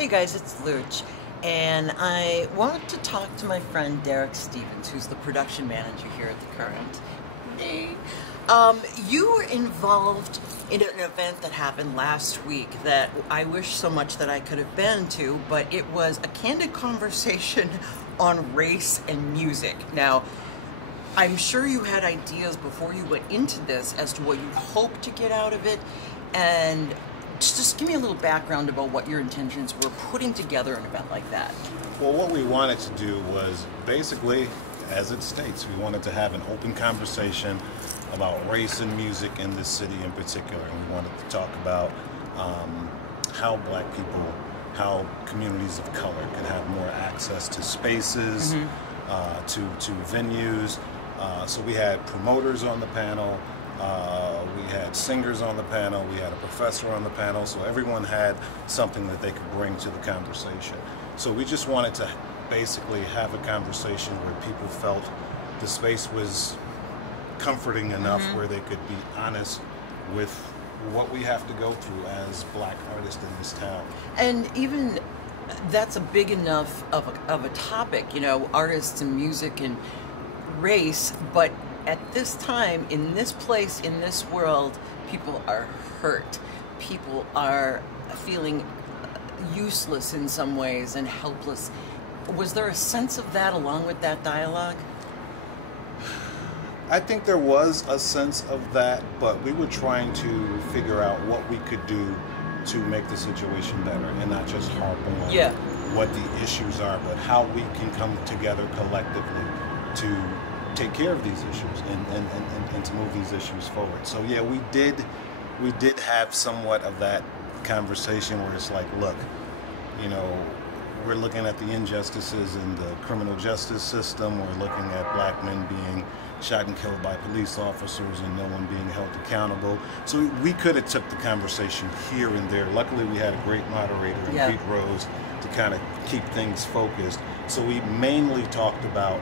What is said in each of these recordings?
Hey guys, it's Luch, and I wanted to talk to my friend Derrick Stevens, who's the production manager here at The Current. Hey. You were involved in an event that happened last week that I wish so much that I could have been to, but it was a candid conversation on race and music. Now, I'm sure you had ideas before you went into this as to what you hoped to get out of it, and just give me a little background about what your intentions were putting together an event like that. Well, what we wanted to do was basically, as it states, we wanted to have an open conversation about race and music in this city in particular. And we wanted to talk about how black people, how communities of color could have more access to spaces, to venues. So we had promoters on the panel. We had singers on the panel, we had a professor on the panel, so everyone had something that they could bring to the conversation. So we just wanted to basically have a conversation where people felt the space was comforting enough where they could be honest with what we have to go through as black artists in this town. And even that's a big enough of a topic, you know, artists and music and race, but at this time, in this place, in this world, people are hurt. People are feeling useless in some ways and helpless. Was there a sense of that along with that dialogue? I think there was a sense of that, but we were trying to figure out what we could do to make the situation better and not just harp on what the issues are, but how we can come together collectively to take care of these issues and to move these issues forward. So yeah, we did have somewhat of that conversation where it's like, look, you know, we're looking at the injustices in the criminal justice system. We're looking at black men being shot and killed by police officers and no one being held accountable. So we could have took the conversation here and there. Luckily, we had a great moderator in Pete Rose to kind of keep things focused. So we mainly talked about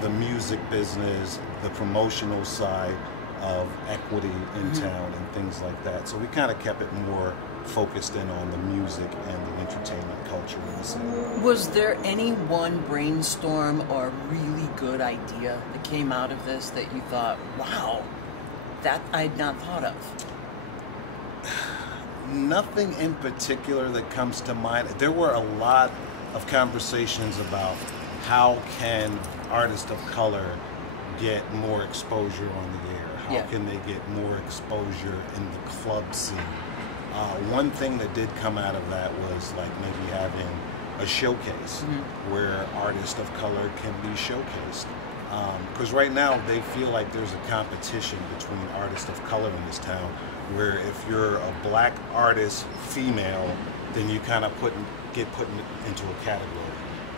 the music business, the promotional side of equity in town and things like that. So we kind of kept it more focused in on the music and the entertainment culture in the city. Was there any one brainstorm or really good idea that came out of this that you thought, wow, that I'd not thought of? Nothing in particular that comes to mind. There were a lot of conversations about how can artists of color get more exposure on the air? How can they get more exposure in the club scene? One thing that did come out of that was like maybe having a showcase where artists of color can be showcased. Because right now they feel like there's a competition between artists of color in this town, where if you're a black artist, female, then you kind of get put into a category.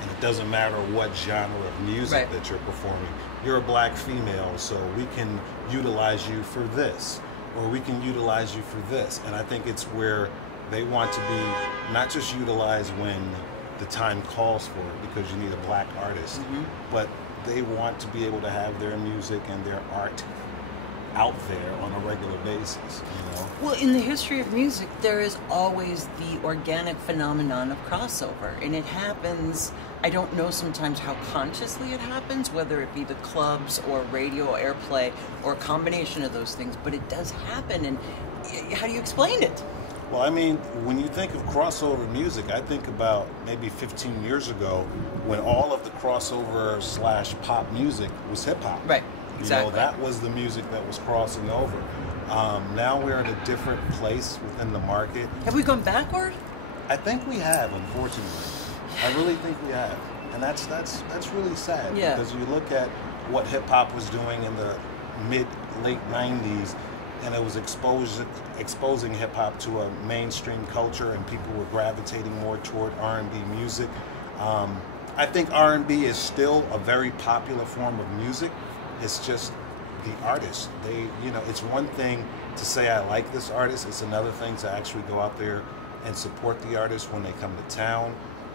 And it doesn't matter what genre of music that you're performing. You're a black female, so we can utilize you for this, or we can utilize you for this. And I think it's where they want to be not just utilized when the time calls for it, because you need a black artist, but they want to be able to have their music and their art out there on a regular basis, you know? Well, in the history of music, there is always the organic phenomenon of crossover, and it happens, I don't know sometimes how consciously it happens, whether it be the clubs or radio airplay or a combination of those things, but it does happen, and how do you explain it? Well, I mean, when you think of crossover music, I think about maybe 15 years ago when all of the crossover / pop music was hip hop. Right. Exactly. You know, that was the music that was crossing over. Now we're in a different place within the market. Have we gone backward? I think we have, unfortunately. I really think we have, and that's really sad. Because you look at what hip hop was doing in the late '90s, and it was exposing hip hop to a mainstream culture, and people were gravitating more toward R&B music. I think R&B is still a very popular form of music. It's just the artist. It's one thing to say I like this artist. It's another thing to actually go out there and support the artist when they come to town,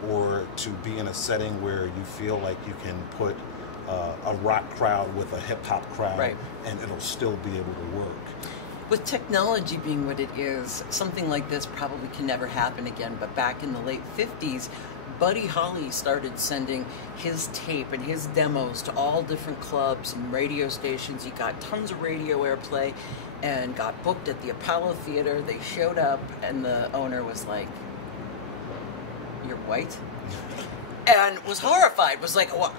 or to be in a setting where you feel like you can put a rock crowd with a hip hop crowd, and it'll still be able to work. With technology being what it is, something like this probably can never happen again. But back in the late 50s, Buddy Holly started sending his tape and his demos to all different clubs and radio stations. He got tons of radio airplay and got booked at the Apollo Theater. They showed up and the owner was like, "You're white?" And was horrified, was like, "Oh,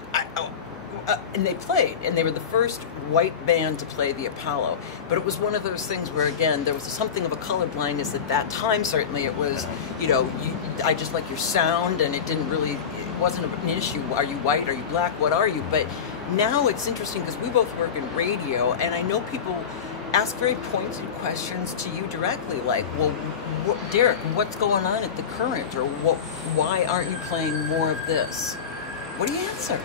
and they played, and they were the first white band to play the Apollo. But it was one of those things where, again, there was something of a color blindness at that time. Certainly, it was, I just like your sound, and it wasn't an issue. Are you white? Are you black? What are you? But now it's interesting because we both work in radio, and I know people ask very pointed questions to you directly, like, well, Derrick, what's going on at the Current, or why aren't you playing more of this? What do you answer?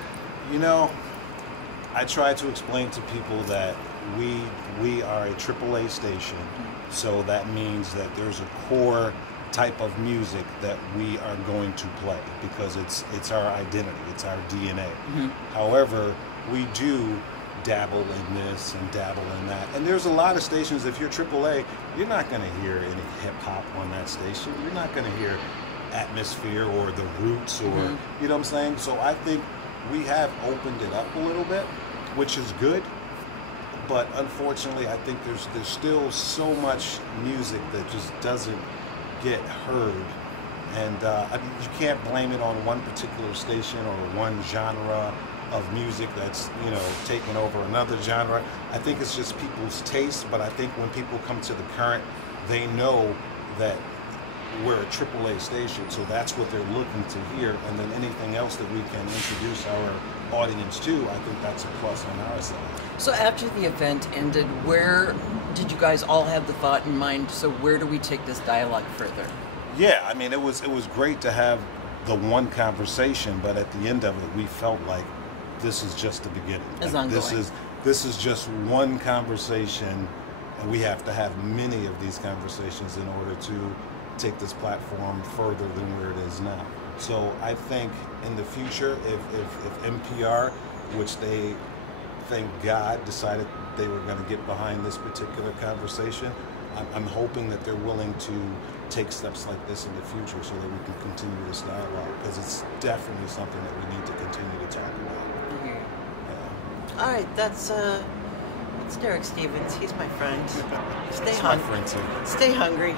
I try to explain to people that we are a AAA station, so that means that there's a core type of music that we are going to play because it's our identity, it's our DNA. Mm-hmm. However, we do dabble in this and dabble in that, and there's a lot of stations. If you're AAA, you're not going to hear any hip hop on that station. You're not going to hear Atmosphere or The Roots, or you know what I'm saying. So I think we have opened it up a little bit, which is good, but unfortunately I think there's still so much music that just doesn't get heard, and you can't blame it on one particular station or one genre of music that's taking over another genre. I think it's just people's taste, but I think when people come to the Current, they know that we're a AAA station, so that's what they're looking to hear, and then anything else that we can introduce our audience to, I think that's a plus on our side. So after the event ended, where did you guys all have the thought in mind, so where do we take this dialogue further? Yeah, I mean, it was great to have the one conversation, but at the end of it, we felt like this is just the beginning. It's like, ongoing. This is just one conversation, and we have to have many of these conversations in order to take this platform further than where it is now. So I think in the future, if NPR, which they, thank God, decided they were going to get behind this particular conversation, I'm hoping that they're willing to take steps like this in the future so that we can continue this dialogue, because it's definitely something that we need to continue to talk about. Mm-hmm. Yeah. All right, that's Derrick Stevens. He's my friend. Stay He's hungry. my friend too. Stay hungry.